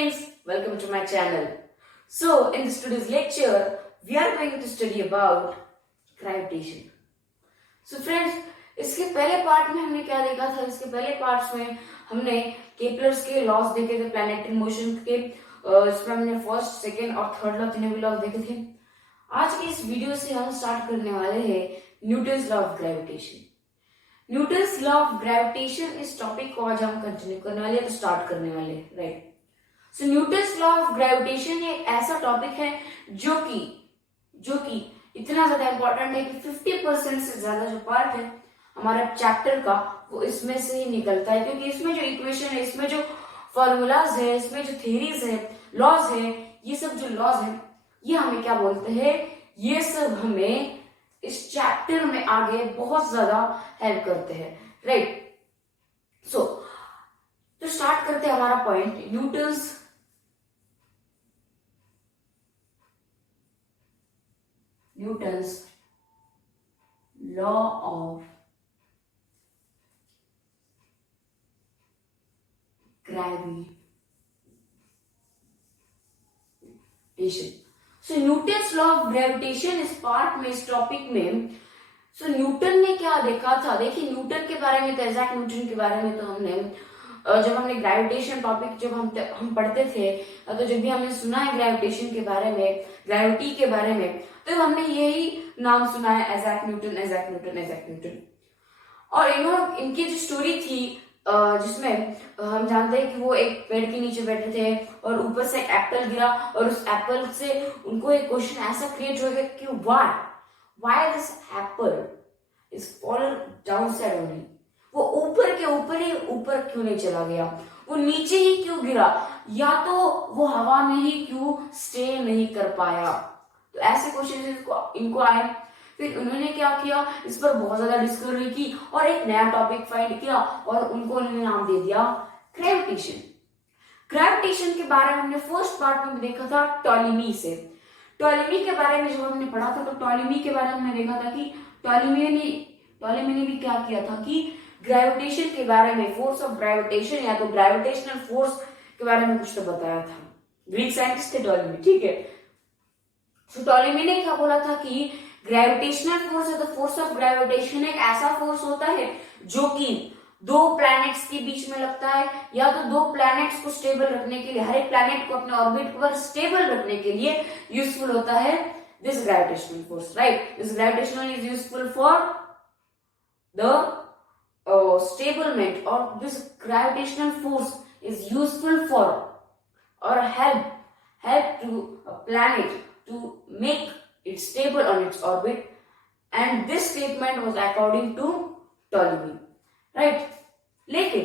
friends, welcome to my channel. So in this today's lecture, we are going to study about gravitation. So friends, इसके पहले part में हमने क्या देखा था? इसके पहले पार्ट्स में हमने केपलर्स के लॉज देखे थे प्लैनेटरी मोशन के। इसमें हमने फर्स्ट, सेकेंड और थर्ड लॉ तीनों भी लॉज देखे थे। आज की इस वीडियो से हम स्टार्ट करने वाले हैं Newton's law of gravitation. Newton's law of gravitation इस टॉपिक को आज हम कंटिन्यू करने वाले हैं, तो स्टार्ट करने वाले हैं, right. So Newton's law of gravitation एक ऐसा टॉपिक है जो कि इतना ज्यादा इंपॉर्टेंट है कि 50% से ज्यादा जो पार्ट है हमारा चैप्टर का वो इसमें से ही निकलता है, क्योंकि इसमें जो इक्वेशन है, इसमें जो फॉर्मूलाज है, इसमें जो थ्योरीज है, लॉज है, ये सब जो लॉज है ये हमें क्या बोलते हैं, ये सब हमें इस चैप्टर में आगे बहुत ज्यादा हेल्प करते हैं, राइट। सो तो स्टार्ट करते हैं हमारा point, Newton's law of gravitation. So Newton's law of gravitation इस पार्ट में, इस टॉपिक में, सो न्यूटन ने क्या देखा था। देखिए न्यूटन के बारे में तो, एग्जैक्ट न्यूटन के बारे में तो हमने जब हमने ग्रेविटेशन टॉपिक जब हम पढ़ते थे, तो जब भी हमने सुना है ग्रेविटेशन के बारे में, ग्रेविटी के बारे में, तो हमने यही नाम सुना है, Isaac Newton, Isaac Newton, Isaac Newton. और इनकी जो स्टोरी थी जिसमें हम जानते हैं कि वो एक पेड़ के नीचे बैठे थे और ऊपर से एक एप्पल गिरा और उस एप्पल से उनको एक क्वेश्चन ऐसा क्रिएट हो गया कि why this Apple is fallen down side only. वो ऊपर के ऊपर ही ऊपर क्यों नहीं चला गया, वो नीचे ही क्यों गिरा, या तो वो हवा में ही क्यों स्टे नहीं कर पाया। तो ऐसे क्वेश्चन इनको आए। फिर उन्होंने क्या किया, इस पर बहुत ज्यादा डिस्कवरी की और एक नया टॉपिक फाइंड किया और उन्होंने नाम दे दिया ग्रेविटेशन। ग्रेविटेशन के बारे में हमने फर्स्ट पार्ट में देखा था टॉलेमी से। टॉलेमी के बारे में जब हमने पढ़ा था तो टॉलेमी के बारे में हमने देखा था कि टॉलेमी ने भी क्या किया था कि ग्रेविटेशन के बारे में, फोर्स ऑफ ग्रेविटेशन या तो ग्रेविटेशनल फोर्स के बारे में कुछ तो बताया था। ग्रीक साइंटिस्ट थे टॉलेमी, ठीक है। तो टॉलेमी ने क्या बोला था कि ग्रेविटेशनल फोर्स है तो फोर्स ऑफ ग्रेविटेशन एक ऐसा फोर्स होता है जो कि दो प्लैनेट्स के बीच में लगता है, या तो दो प्लैनेट्स को स्टेबल रखने के लिए, हर एक प्लैनेट को अपने ऑर्बिट पर स्टेबल रखने के लिए यूजफुल होता है this gravitational force, right. This gravitational is useful for the stablement, or this gravitational force is useful for or help to a planet to make it stable on its orbit, and this statement was according to Ptolemy, right। लेकिन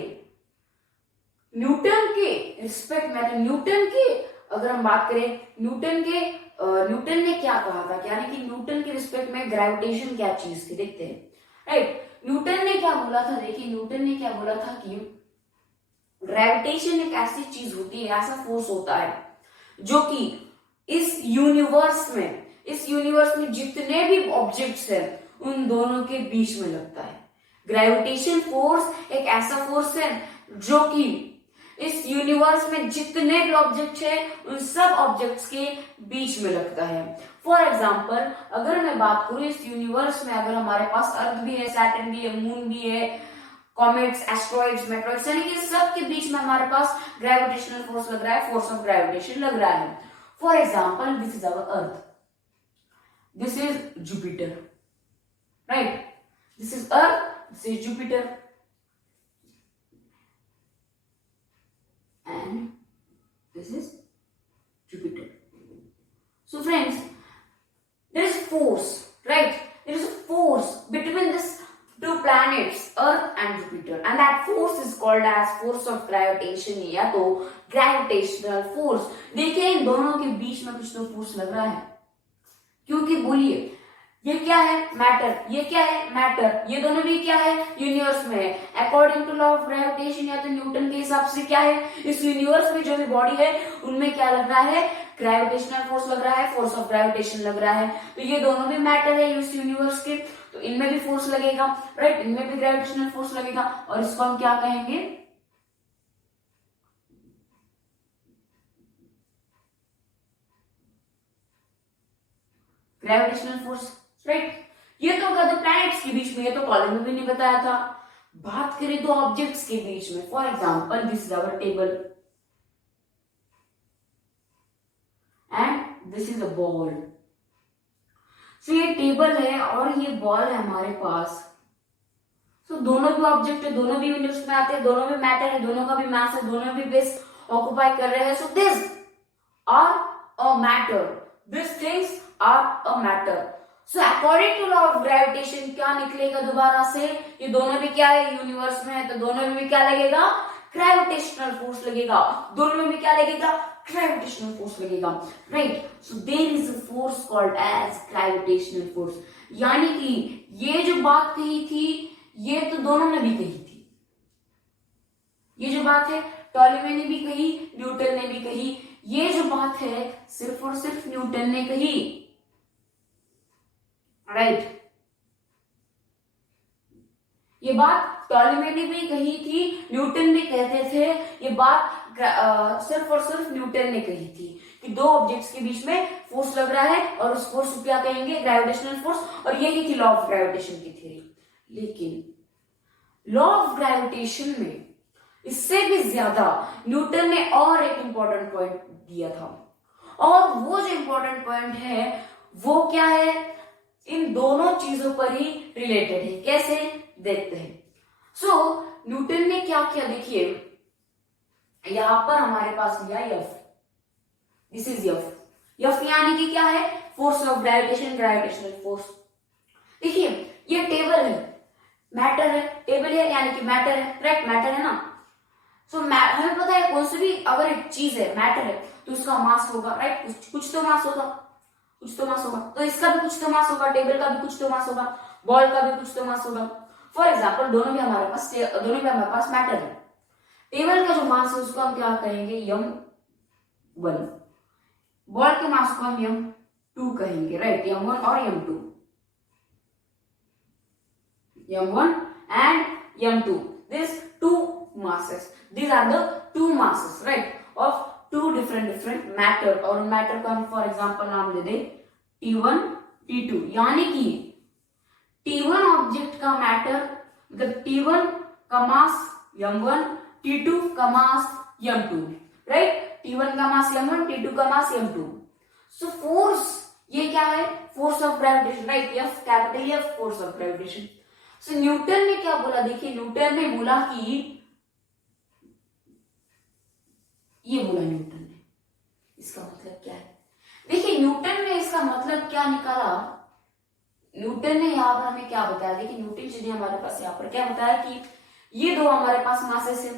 Newton के respect में, तो Newton के अगर हम बात करें, Newton ने क्या कहा था, यानी कि न्यूटन के रिस्पेक्ट में ग्रेविटेशन क्या चीज थी, देखते हैं, राइट। न्यूटन ने क्या बोला था, देखिए न्यूटन ने क्या बोला था कि ग्रेविटेशन एक ऐसी चीज होती है, ऐसा फोर्स होता है जो कि इस यूनिवर्स में जितने भी ऑब्जेक्ट्स हैं उन दोनों के बीच में लगता है। ग्रेविटेशन फोर्स एक ऐसा फोर्स है जो कि इस यूनिवर्स में जितने भी ऑब्जेक्ट है उन सब ऑब्जेक्ट्स के बीच में लगता है। फॉर एग्जाम्पल अगर मैं बात करूं, इस यूनिवर्स में अगर हमारे पास अर्थ भी है, सैटर्न भी है, मून भी है, कॉमेट्स, एस्ट्रॉइड्स, मेट्रॉइड्स, यानी कि सब के बीच में हमारे पास ग्रेविटेशनल फोर्स लग रहा है, फोर्स ऑफ ग्रेविटेशन लग रहा है। For example this is our earth, this is Jupiter, right. This is earth, this is Jupiter, and this is Jupiter. So friends, there is force, right? There is a force between this two planets, Earth and Jupiter, and that force is called as force of gravitation या तो gravitational force। देखिए इन दोनों के बीच में कुछ तो force लग रहा है, क्योंकि बोलिए ये क्या है, मैटर, ये क्या है, मैटर, ये दोनों भी क्या है, यूनिवर्स में है। According to law of gravitation या तो न्यूटन के हिसाब से क्या है, इस यूनिवर्स में जो भी बॉडी है उनमें क्या लग रहा है, ग्रेविटेशनल फोर्स लग रहा है, फोर्स ऑफ ग्रेविटेशन लग रहा है। तो ये दोनों भी मैटर है इस यूनिवर्स के, तो इनमें भी फोर्स लगेगा, राइट, इनमें भी ग्रेविटेशनल फोर्स लगेगा, और इसको हम क्या कहेंगे, ग्रेविटेशनल फोर्स, राइट। ये तो दो प्लैनेट्स के बीच में, ये तो कॉलम में भी नहीं बताया था। बात करें दो ऑब्जेक्ट्स के बीच में, for example this is our table and this is a ball. So ये टेबल है और ये बॉल है हमारे पास। सो दोनों भी ऑब्जेक्ट है, दोनों भी यूनिट्स में आते हैं, दोनों में मैटर है, दोनों का भी मास है, दोनों भी बेस ऑक्युपाई कर रहे हैं। So this are a matter, this things are a matter. So according to law of gravitation क्या निकलेगा दोबारा से, ये दोनों भी क्या है, यूनिवर्स में है, तो दोनों में भी क्या लगेगा, ग्रेविटेशनल फोर्स लगेगा। दोनों में भी क्या लगेगा, ग्रेविटेशनल फोर्स लगेगा, right. So there is a force called as gravitational force. यानी कि ये जो बात कही थी ये तो दोनों ने भी कही थी, ये जो बात है टॉलेमी ने भी कही, न्यूटन ने भी कही। ये जो बात है सिर्फ और सिर्फ न्यूटन ने कही, राइट। ये बात टॉलेमी ने भी कही थी, न्यूटन भी कहते थे। ये बात सिर्फ और सिर्फ न्यूटन ने कही थी कि दो ऑब्जेक्ट्स के बीच में फोर्स लग रहा है और उस फोर्स को क्या कहेंगे, ग्रेविटेशनल फोर्स। और यही थी लॉ ऑफ ग्रेविटेशन की थ्योरी। लेकिन लॉ ऑफ ग्रेविटेशन में इससे भी ज्यादा न्यूटन ने और एक इंपॉर्टेंट पॉइंट दिया था, और वो जो इंपॉर्टेंट पॉइंट है वो क्या है, इन दोनों चीजों पर ही रिलेटेड है। कैसे, देखते हैं। सो न्यूटन ने क्या किया, देखिए यहां पर हमारे पास लिया F, this is F. F यानी कि क्या है, force of gravitation, gravitational force. देखिए ये टेबल है, मैटर है, टेबल है यानी कि मैटर है, करेक्ट, मैटर है ना। सो हमें पता है कौन सी भी अगर एक चीज है मैटर है तो उसका मास होगा, राइट। कुछ तो मास होगा, कुछ तो मास होगा। तो इसका भी कुछ तो मास होगा, टेबल का भी कुछ तो मास होगा, बॉल का भी कुछ तो मास होगा। फॉर एग्जाम्पल दोनों भी हमारे पास मैटर है। टेबल का जो मास है उसको हम क्या कहेंगे, m1। बॉल के मास को हम m2 कहेंगे, राइट, m1 और m2, m1 and m2, these two masses, these are the two masses, right, of two different matter। और मैटर को हम फॉर एग्जांपल नाम दे दे T1 T2। यानी कि T1 ऑब्जेक्ट का मैटर मतलब T1 का मास m1, T2 का मास m2, राइट। T1 का मास m1, T2 का मास m2। सो फोर्स ये क्या है, force of gravitation, right, F capital F, force of gravitation. So Newton ने क्या बोला, देखिए न्यूटन ने बोला कि ये बोला न्यूटन ने, इसका मतलब क्या है, देखिए न्यूटन ने इसका मतलब क्या निकाला। न्यूटन ने यहां पर हमें क्या बताया, देखिए न्यूटन जी ने हमारे पास यहां पर क्या बताया कि ये दो हमारे पास मासेस है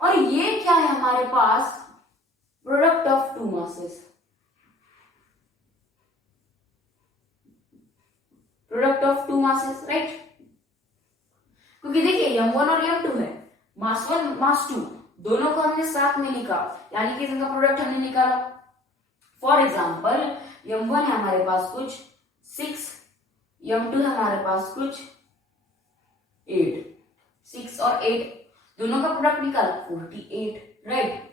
और ये क्या है हमारे पास, product of two masses, product of two masses, right. क्योंकि देखिए m1 और m2 है, मास 1 मास 2, दोनों को हमने साथ में लिखा यानी कि इनका प्रोडक्ट हमने निकाला। फॉर एग्जाम्पल m1 है हमारे पास कुछ 6, m2 है हमारे पास कुछ 8, 6 और 8 दोनों का प्रोडक्ट निकाला 48, राइट।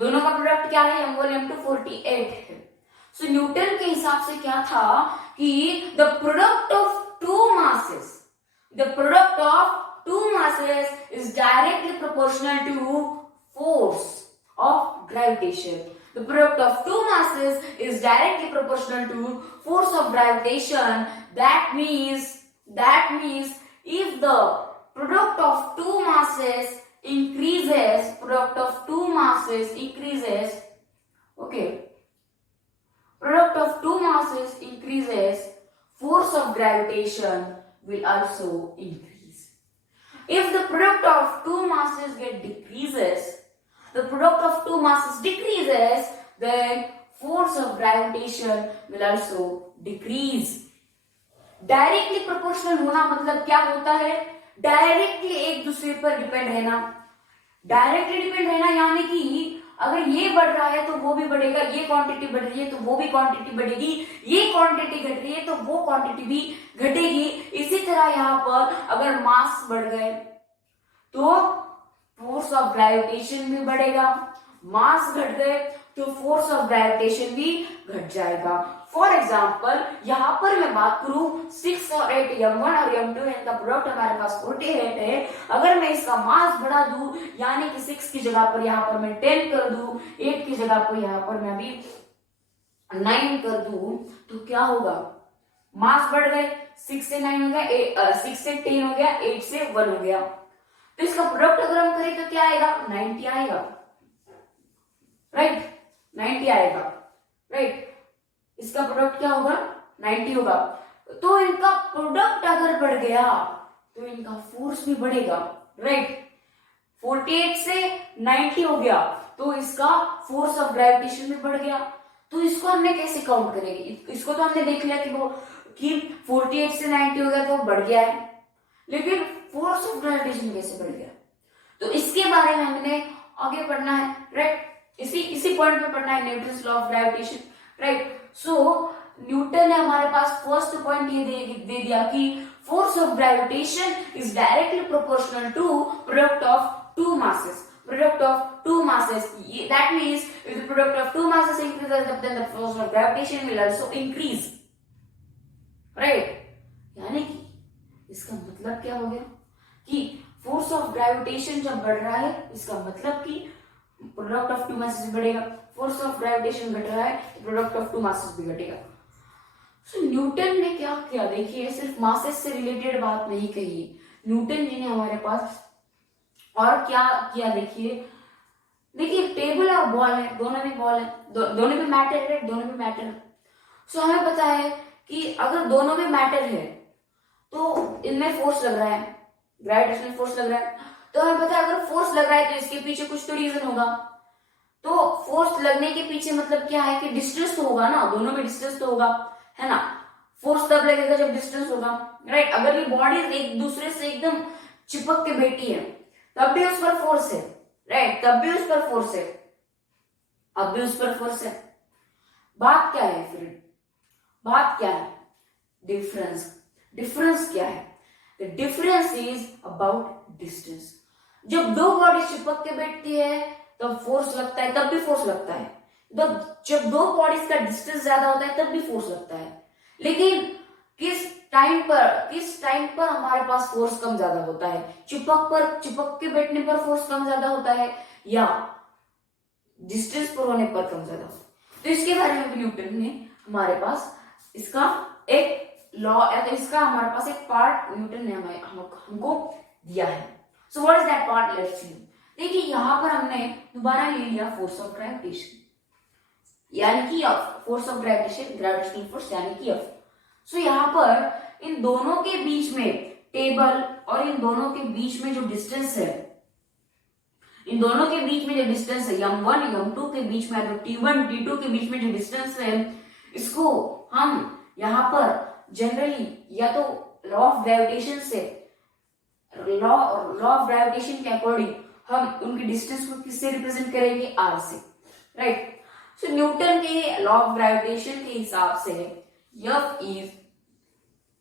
दोनों का प्रोडक्ट क्या है, m1 m2 48 है। सो न्यूटन के हिसाब से क्या था कि the product of two masses, the product of two masses is directly proportional to force of gravitation. The product of two masses is directly proportional to force of gravitation. That means if the product of two masses increases, product of two masses increases, okay, product of two masses increases, force of gravitation will also increase. If the product of two masses decreases, the product of two masses decreases, then force of gravitation will also decrease. Directly proportional होना मतलब क्या होता है, directly एक दूसरे पर depend रहना। Directly depend रहना यानी कि अगर ये बढ़ रहा है तो वो भी बढ़ेगा, ये क्वांटिटी बढ़ रही है तो वो भी क्वांटिटी बढ़ेगी, ये क्वांटिटी घट रही है तो वो क्वांटिटी भी घटेगी। इसी तरह यहाँ पर अगर मास बढ़ गए तो फोर्स ऑफ ग्रेविटेशन भी बढ़ेगा, मास घट गए तो फोर्स ऑफ ग्रेविटेशन भी घट जाएगा। फॉर एग्जाम्पल यहाँ पर मैं बात करूं 6 और 8 m1 और m2 है, इनका प्रोडक्ट हमारे पास 48 है। अगर मैं इसका मास बढ़ा दूं, यानी कि 6 की जगह पर यहाँ पर मैं 10 कर दूं, 8 की जगह पर यहाँ पर मैं अभी 9 कर दूं, तो क्या होगा, मास बढ़ गए, 6 से 9 हो गया, 6 से 10 हो गया, 8 से 1 हो गया। तो इसका प्रोडक्ट अगर हम करें तो क्या आएगा, 90 आएगा, राइट, 90 आएगा, राइट। इसका प्रोडक्ट क्या होगा, 90 होगा। तो इनका प्रोडक्ट अगर बढ़ गया तो इनका फोर्स भी बढ़ेगा, राइट। 48 से 90 हो गया तो इसका फोर्स ऑफ ग्रेविटेशन भी बढ़ गया। तो इसको हमने कैसे काउंट करेंगे, इसको तो हमने देख लिया कि वो कि 48 से 90 हो गया तो बढ़ गया है, लेकिन फोर्स ऑफ ग्रेविटेशन कैसे बढ़ गया, तो इसके बारे में हमने आगे पढ़ना है, राइट। इसी पॉइंट पे पढ़ना है, Newton's law of gravitation, right. So Newton ने हमारे पास फर्स्ट पॉइंट ये दे दिया कि force of gravitation is directly proportional to product of two masses, product of two masses. That means if the product of two masses increases, then the force of gravitation will also increase, right? यानी कि इसका मतलब क्या हो गया कि force of gravitation जब बढ़ रहा है, इसका मतलब कि प्रोडक्ट ऑफ टू मासेस बढ़ेगा। फोर्स ऑफ ग्रेविटेशन घट रहा है, प्रोडक्ट ऑफ टू मासेस भी घटेगा। सो न्यूटन ने क्या किया, देखिए सिर्फ मासेस से रिलेटेड बात नहीं कही, न्यूटन जी ने हमारे पास और क्या किया, देखिए टेबल और बॉल है, दोनों में बॉल है, दोनों में मैटर है, दोनों में मैटर है। सो हमें पता है कि अगर दोनों में मैटर है तो इनमें फोर्स लग रहा है, ग्रेविटेशनल फोर्स लग रहा है। तो हमें पता है अगर फोर्स लग रहा है तो इसके पीछे कुछ तो रीजन होगा। तो फोर्स लगने के पीछे मतलब क्या है कि डिस्टेंस तो होगा ना, दोनों में डिस्टेंस तो होगा, है ना। फोर्स तब लगेगा जब डिस्टेंस होगा, राइट। अगर ये बॉडी एक दूसरे से एकदम चिपक के बैठी है तब भी उस पर फोर्स है, राइट, तब भी उस पर फोर्स है, अब भी उस पर फोर्स है। बात क्या है फिर, बात क्या है, डिफरेंस। डिफरेंस क्या है, the difference is about distance. जब दो बॉडी चिपक के बैठती है तब फोर्स लगता है, तब भी फोर्स लगता है। जब दो बॉडीज का डिस्टेंस ज्यादा होता है तब भी फोर्स लगता है। लेकिन किस टाइम पर हमारे पास फोर्स कम ज्यादा होता है, चिपक के बैठने पर फोर्स कम ज्यादा होता है या डिस्टेंस पर होने पर कम ज्यादा होता है। तो इसके बारे में न्यूटन ने हमारे पास इसका एक लॉ, इसका हमारे पास एक पार्ट न्यूटन ने हमको दिया है। So what is that part, let's see. देखिए यहां पर हमने दोबारा ले लिया फोर्स ऑफ ग्रेविटेशन, यानी कि force of gravitation, gravitational force यानी कि F। सो यहाँ पर इन दोनों के बीच में टेबल और इन दोनों के बीच में जो डिस्टेंस है, इन दोनों के बीच में जो डिस्टेंस है m1 m2 के बीच में, t1 t2 के बीच में जो डिस्टेंस है, इसको हम यहाँ पर जनरली या तो लॉ ऑफ ग्रेविटेशन से, लॉ ऑफ ग्रेविटेशन के अकॉर्डिंग हम उनकी डिस्टेंस को किससे रिप्रेजेंट करेंगे, r से, राइट। सो न्यूटन के लॉ ऑफ ग्रेविटेशन के हिसाब से F is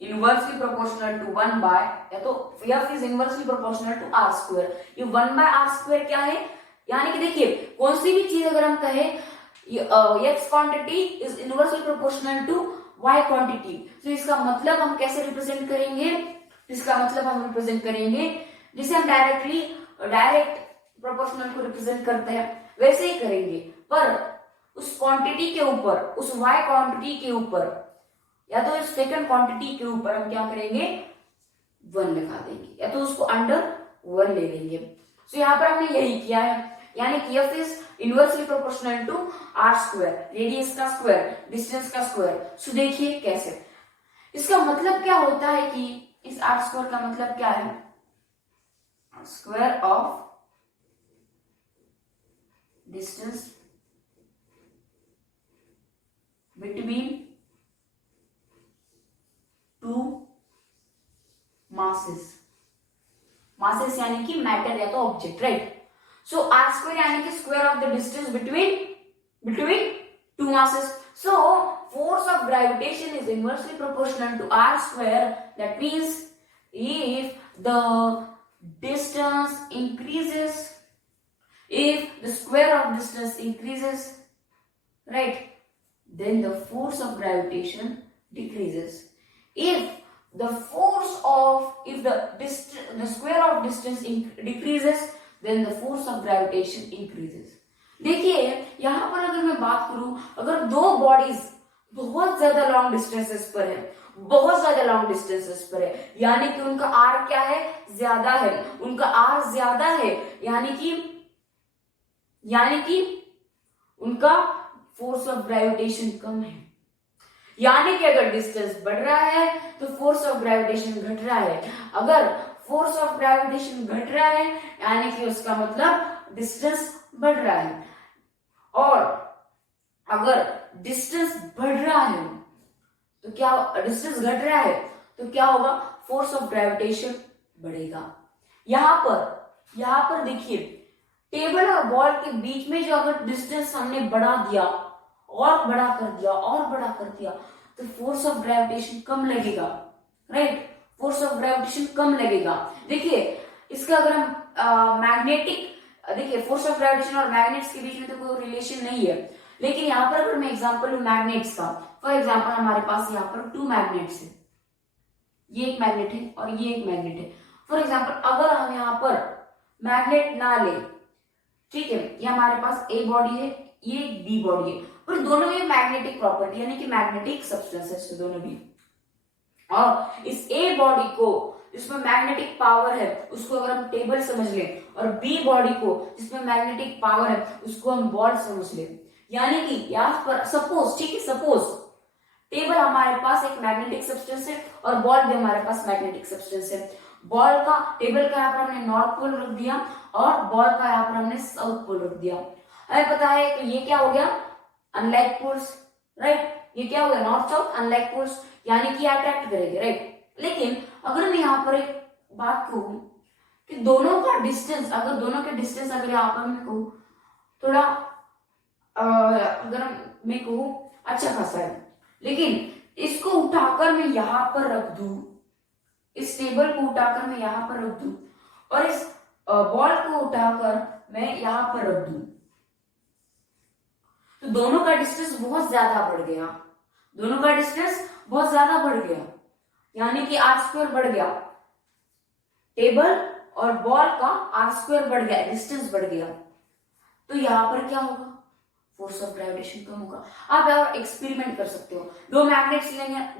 inversely proportional to 1 by, या तो F is inversely proportional to r square। ये 1 by r square क्या है, यानी कि देखिए कौन सी भी चीज अगर हम कहें x quantity is inversely proportional to y quantity, तो इसका मतलब हम कैसे रिप्रेजेंट करेंगे, इसका मतलब हम रिप्रेजेंट करेंगे जिसे हम डायरेक्ट प्रोपोर्शनल को रिप्रेजेंट करते हैं वैसे ही करेंगे, पर उस क्वांटिटी के ऊपर, उस y क्वांटिटी के ऊपर या तो इस सेकंड क्वांटिटी के ऊपर हम क्या करेंगे, 1 लगा देंगे या तो उसको अंडर 1 ले लेंगे। सो यहाँ पर हमने यही किया है, यानी कि F is inversely proportional to r square, radius का स्क्वायर, डिस्टेंस का स्क्वायर। सो देखिए कैसे, इसका मतलब क्या होता है कि इस r स्क्वायर का मतलब क्या है, square of distance between two masses यानी कि मैटर या तो object, right. So r square यानी कि square of the distance between two masses. So force of gravitation is inversely proportional to r square. That means if the distance increases, if the square of distance increases, right, then the force of gravitation decreases. If the square of distance decreases, then the force of gravitation increases. देखिए यहां पर अगर मैं बात करूं, अगर दो bodies बहुत ज्यादा लॉन्ग डिस्टेंसेस पर है, बहुत ज्यादा लॉन्ग डिस्टेंसेस पर है, यानी कि उनका आर क्या है, ज्यादा है, उनका आर ज्यादा है, यानी कि उनका फोर्स ऑफ ग्रेविटेशन कम है। यानी कि अगर डिस्टेंस बढ़ रहा है तो फोर्स ऑफ ग्रेविटेशन घट रहा है। अगर फोर्स ऑफ ग्रेविटेशन घट रहा है यानी कि उसका मतलब डिस्टेंस बढ़ रहा है, और अगर डिस्टेंस बढ़ रहा है तो क्या, डिस्टेंस घट रहा है तो क्या होगा, फोर्स ऑफ ग्रेविटेशन बढ़ेगा। यहां पर देखिए टेबल और बॉल के बीच में जो अगर डिस्टेंस हमने बढ़ा दिया और बड़ा कर दिया और बड़ा कर दिया तो फोर्स ऑफ ग्रेविटेशन कम लगेगा, राइट, फोर्स ऑफ ग्रेविटेशन कम लगेगा। देखिए इसका अगर हम मैग्नेटिक, देखिए फोर्स ऑफ ग्रेविटेशन और मैग्नेट्स के बीच में तो कोई रिलेशन नहीं है, लेकिन यहाँ पर अगर मैं एग्जांपल लूं मैग्नेट्स का, फॉर एग्जांपल हमारे पास यहाँ पर 2 मैग्नेट्स है, ये एक मैग्नेट है और ये एक मैग्नेट है। फॉर एग्जांपल अगर हम यहाँ पर मैग्नेट ना ले, ठीक है, ये हमारे पास ए बॉडी है, ये बी बॉडी है, और दोनों में मैग्नेटिक प्रॉपर्टी यानी कि मैग्नेटिक सब्सटेंसेस है दोनों भी, और इस ए बॉडी को जिसमें मैग्नेटिक पावर है उसको अगर हम टेबल समझ लें, और बी बॉडी को जिसमें मैग्नेटिक पावर है उसको हम बॉल समझ लें, यानी कि यहाँ पर सपोज, ठीक है, सपोज टेबल हमारे पास एक मैग्नेटिक सब्सटेंस है और बॉल भी हमारे पास मैग्नेटिक सब्सटेंस है। बॉल का, टेबल का यहाँ पर हमने नॉर्थ पोल रख दिया और बॉल का यहाँ पर हमने साउथ पोल रख दिया। हमें पता है तो ये क्या हो गया, अनलाइक पोल्स, राइट, ये क्या हो गया, नॉर्थ साउथ अनलाइक पोल्स, यानी कि अट्रैक्ट करेंगे, राइट। लेकिन अगर मैं यहाँ पर एक बात कहूं कि दोनों का डिस्टेंस, अगर दोनों के डिस्टेंस अगर यहाँ पर मैं कहूं थोड़ा, अगर मैं कहूं अच्छा खासा है, लेकिन इसको उठाकर मैं यहाँ पर रख दूं, इस टेबल को उठाकर मैं यहाँ पर रख दूं और इस बॉल को उठाकर मैं यहाँ पर रख दूं, तो दोनों का डिस्टेंस बहुत ज्यादा बढ़ गया, दोनों का डिस्टेंस बहुत ज्यादा बढ़ गया, यानी कि आर स्क्वायर बढ़ गया, टेबल और बॉल का आर स्क्वायर बढ़ गया, डिस्टेंस बढ़ गया, तो यहां पर क्या होगा, फोर्स ऑफ ग्रेविटेशन कम होगा। आप और एक्सपेरिमेंट कर सकते हो, दो मैग्नेट्स लेना,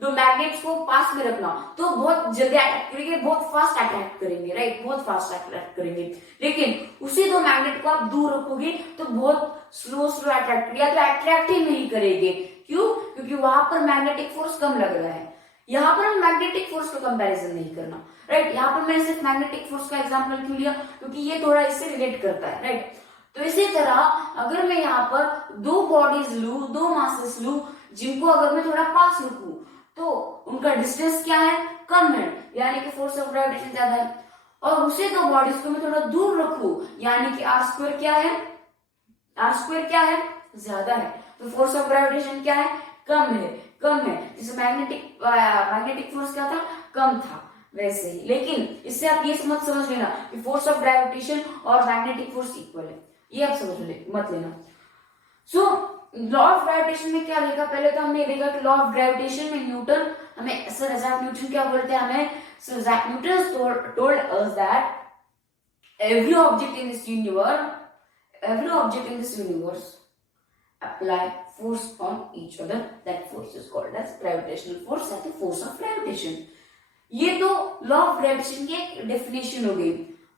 दो मैग्नेट्स को पास में रखना, तो बहुत जल्दी अट्रैक्ट करेंगे, बहुत फास्ट अट्रैक्ट करेंगे, राइट, बहुत फास्ट अट्रैक्ट करेंगे। लेकिन उसी दो मैग्नेट को आप दूर रखोगे तो बहुत स्लो अट्रैक्ट करेंगे, या तो अट्रैक्ट ही नहीं करेंगे। क्यों? क्योंकि वहां पर मैग्नेटिक फोर्स कम लग रहा है। यहाँ पर हम मैग्नेटिक फोर्स का कंपैरिजन नहीं करना, राइट। यहाँ पर मैंने सिर्फ मैग्नेटिक फोर्स का एग्जांपल क्यों लिया, क्योंकि ये थोड़ा इससे रिलेट करता है, राइट। तो इसी तरह अगर मैं यहाँ पर दो बॉडीज लू, दो मासेस लू, जिनको अगर मैं थोड़ा पास रखूं तो उनका डिस्टेंस क्या है, कम है, यानी कि फोर्स ऑफ ग्रेविटेशन ज्यादा है, और उसे दो बॉडीज को मैं थोड़ा दूर रखूं, यानी कि आर स्क्वायर क्या है, ज्यादा है, तो फोर्स ऑफ ग्रेविटेशन क्या है, कम है। जैसे मैग्नेटिक फोर्स क्या था, कम था, वैसे ही। लेकिन इससे आप ये समझ लेना कि फोर्स ऑफ ग्रेविटेशन और मैग्नेटिक फोर्स इक्वल है, ये आप मत लेना। सो लॉ ऑफ ग्रेविटेशन में क्या देखा, पहले तो हमने देखा कि लॉ ऑफ ग्रेविटेशन में न्यूटन, हमें सर आइजैक न्यूटन क्या बोलते हैं, हमें sir Isaac Newton told us that every object in this universe apply force on each other, that force is called as gravitational force, that is force of gravitation। ये तो law of gravitation की एक definition हो गई।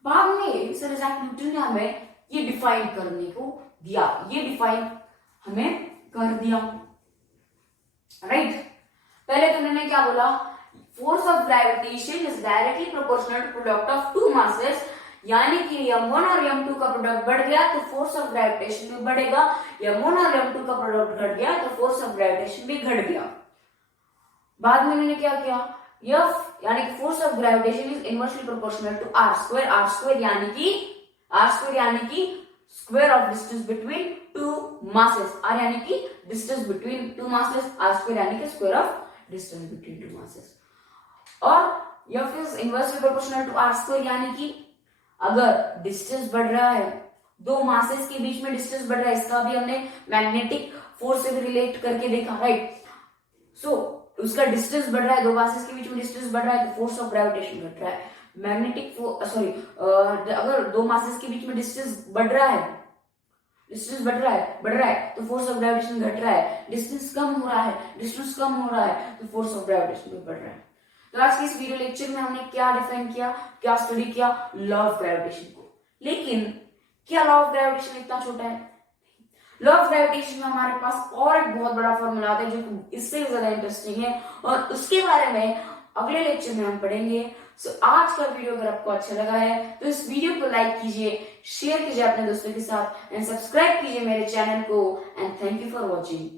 बाद में sir Isaac Newton ने हमें ये डिफाइन करने को दिया, राइट। पहले तो उन्होंने क्या बोला, force of gravitation is directly proportional to product of two masses, यानी कि m1 और m2 का प्रोडक्ट बढ़ गया तो फोर्स ऑफ ग्रेविटेशन भी बढ़ेगा, m1 और m2 का प्रोडक्ट घट गया तो फोर्स ऑफ ग्रेविटेशन भी घट गया। बाद में उन्होंने क्या किया, F यानी कि force of gravitation is inversely proportional to r square यानी कि square of distance between two masses, r यानी कि distance between two masses, r square यानी कि square of distance between two masses, और F is inversely proportional to r square, यानी कि अगर डिस्टेंस बढ़ रहा है, दो मासेस के बीच में डिस्टेंस बढ़ रहा है, इसका भी हमने मैग्नेटिक फोर्स से भी रिलेट करके देखा, राइट। सो उसका डिस्टेंस बढ़ रहा है, दो मासेस के बीच में डिस्टेंस बढ़ रहा है तो फोर्स ऑफ ग्रेविटेशन घट रहा है। मैग्नेटिक सॉरी अगर दो मासेस के बीच में डिस्टेंस बढ़ रहा है, बढ़ रहा है तो फोर्स ऑफ ग्रेविटेशन घट रहा है। डिस्टेंस कम हो रहा है तो फोर्स ऑफ ग्रेविटेशन भी बढ़ रहा है। तो आज के इस वीडियो लेक्चर में हमने क्या डिफाइन किया, क्या स्टडी किया, लॉ ऑफ ग्रेविटेशन को। लेकिन क्या लॉ ऑफ ग्रेविटेशन इतना छोटा है? लॉ ऑफ ग्रेविटेशन में हमारे पास और एक बहुत बड़ा फॉर्मूला आता है जो इससे भी ज्यादा इंटरेस्टिंग है, और उसके बारे में अगले लेक्चर में हम पढ़ेंगे। सो आज का वीडियो अगर आपको अच्छा लगा है तो इस वीडियो को लाइक कीजिए, शेयर कीजिए अपने दोस्तों के साथ एंड सब्सक्राइब कीजिए मेरे चैनल को। And thank you for watching.